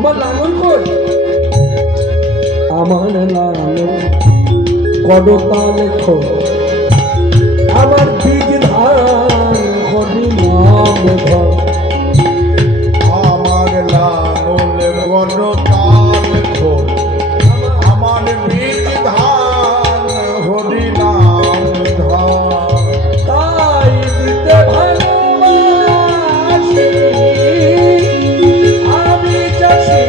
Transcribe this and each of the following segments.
তোমার লাঙল কই? আমার লাঙল করতাল খোল, আমার বীজ ধান হরি নাম ধর। আমার লাঙল করতাল খোল, আমার বীজ ধান হরি নাম ধর। তাই দিতে ভালোবাসি আমি চাষি,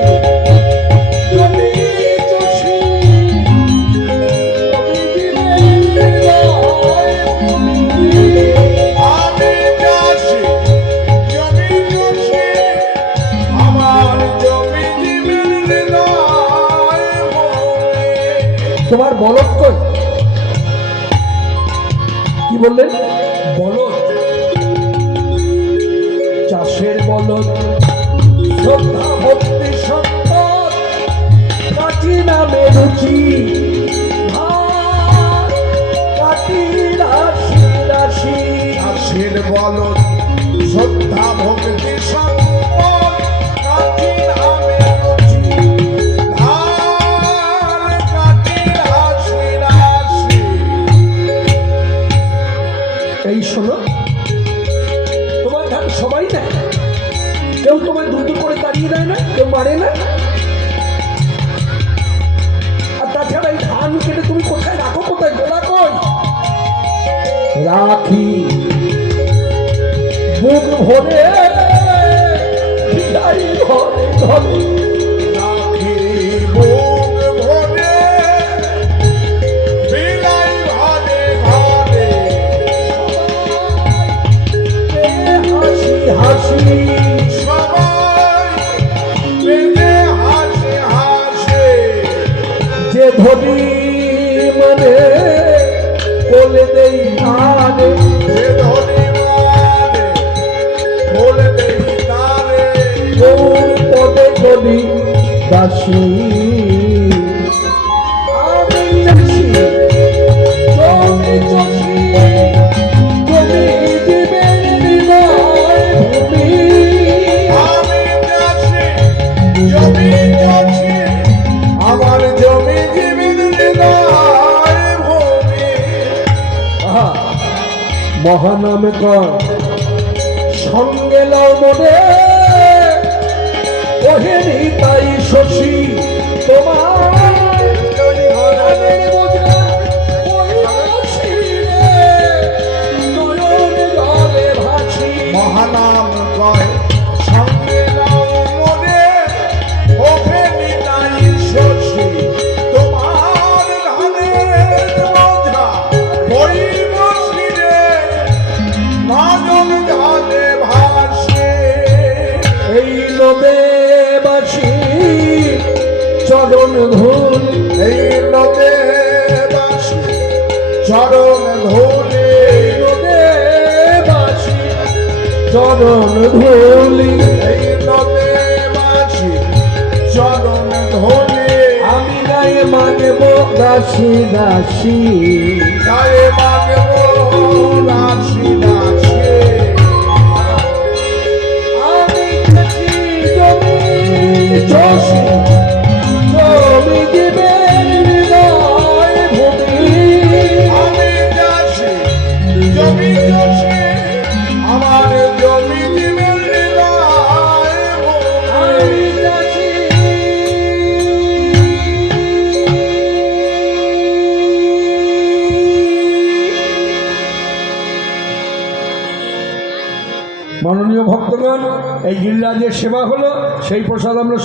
তুমি চাষি, আমি চাষি জমি চাষি, আমার জমি জীবন হৃদয় মোরে। তোমার বলদ কই? কি বললেন? বলদ, চাষের বলদ, শ্রদ্ধা ভক্তি সম্পদ, কাঠি নামে রুচি, ভাত কাঠি রাশি রাশি। চাষের বলদ, শ্রদ্ধা ভক্তি সম্পদ, কাঠি নামে রুচি, ধান কাঠি রাশি রাশি। এই শোনো, তোমার ধান সবাই নেয়, কেউ তোমায় দুটো করে তাড়িয়ে দেয় না, কেউ মারে না। আর তাছাড়া এই ধান কেটে তুমি কোথায় রাখো? কোথায় গোলা কই? রাখি বুক ভরে বিদায় ঘরে ঘরে। রাখি বুক ভরে বিলাই ঘরে ঘরে। হাসি হাসি সবাই পেটে হাসে হাসে। যে ধনী মানে বলে দেই আরে, যে ধনী মানে বলে দেই তারে। গৌর পদে করি দাসী আমি চাষি, জমি চাষি, জমি জীবের হৃদয় ভূমি। আমি চাষি জমি চাষি, আমার জমি জীবন হৃদয় ভূমি। আহা, মহানাম কর সঙ্গে লও মনে, ওহেনি তাই শশী তোমার ঘরের বোঝা ওই হাসি রে, নয়ন জলে ভাসি। মহানাম কয় সঙ্গে নাও মনে, ওঠে নিতাই শশী তোমার ধানের বোঝা ওই বসি রে, নয়ন জলে ভাসে। এই নদে বাসি চরণ ধুল, এই নদে বাসি চরণ ধুলি, নদে বাসি চরণ ধুলি। এই নদে বাসি চরণ ধুলি। আমি গায়ে মাগব দাসী দাসী, গায়ে মাগব রাশি রাশি। আমি চাষি জমি চাষি, জমি জীবের হৃদয় ভূমি। আমি চাষি জমি চাষি, আমার জমি জীবন হৃদয় ভূমি। আমি চাষি মাননীয় ভক্তগণ, এই গিরিরাজের সেবা হলো, সেই প্রসাদ আমরা